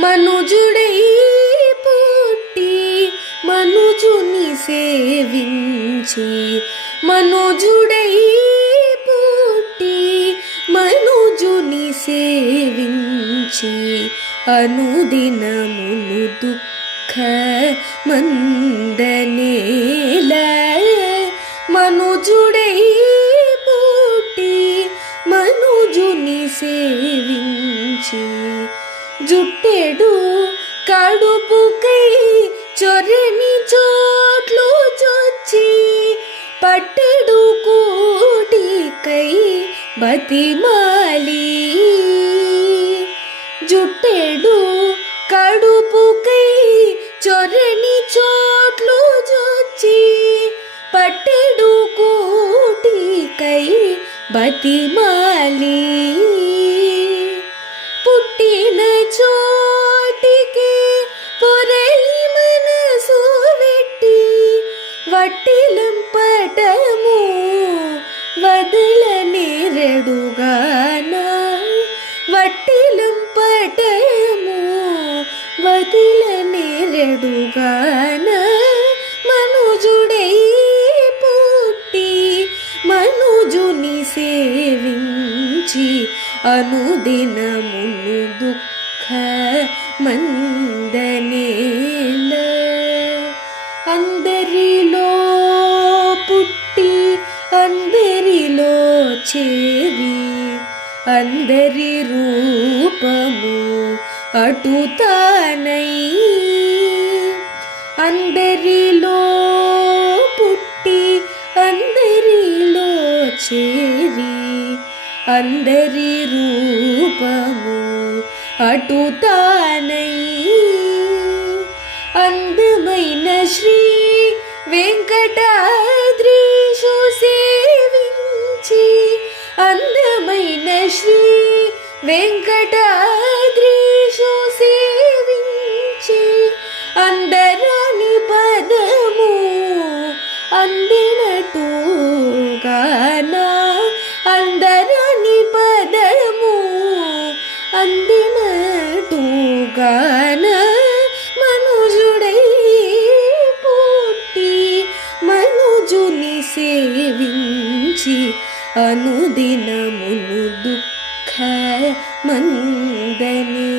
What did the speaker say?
మనుజుడై పుట్టి మనుజుని సేవించి, మనుజుడై పుట్టి మనుజుని సేవించి, అనుదినమును దుఃఖ మందనేల. మనుజుడై పుట్టి మనుజుని సేవించి, జుట్టెడు కడుపుకై చొరని చోట్లు చొచ్చి, పట్టెడు కూటికై బతిమాలి. జుట్టెడు కడుపుకై చొరని చోట్లు చొచ్చి, పట్టెడు కూటికై బతిమాలి. పుట్టిన చోటికి పొరలి మనసు వెట్టి, వట్టిలంపటము వదలనేరడుగాన, వట్టిలంపటము వదలనేరడుగాన. మనుజుడై పుట్టి మనుజుని సేవించి, అనుదినమును దుఃఖ మందనేల. అందరిలో పుట్టి అందరిలో చేరి, అందరి రూపము అటుతానై. అందరిలో పుట్టి అందరిలో చేరి, అందరి రూపము అటుతానై. అందమైన శ్రీ వెంకటాద్రీశు సేవించి, అందమైన శ్రీ వెంకటాద్రీశు సేవించి, అందరాని పదము అందినట్టుగాన, అందరాని పదము అందినట్టుగాన. మనుజుడై పుట్టి మనుజుని సేవించి, అనుదినమును దుఃఖ మందనే.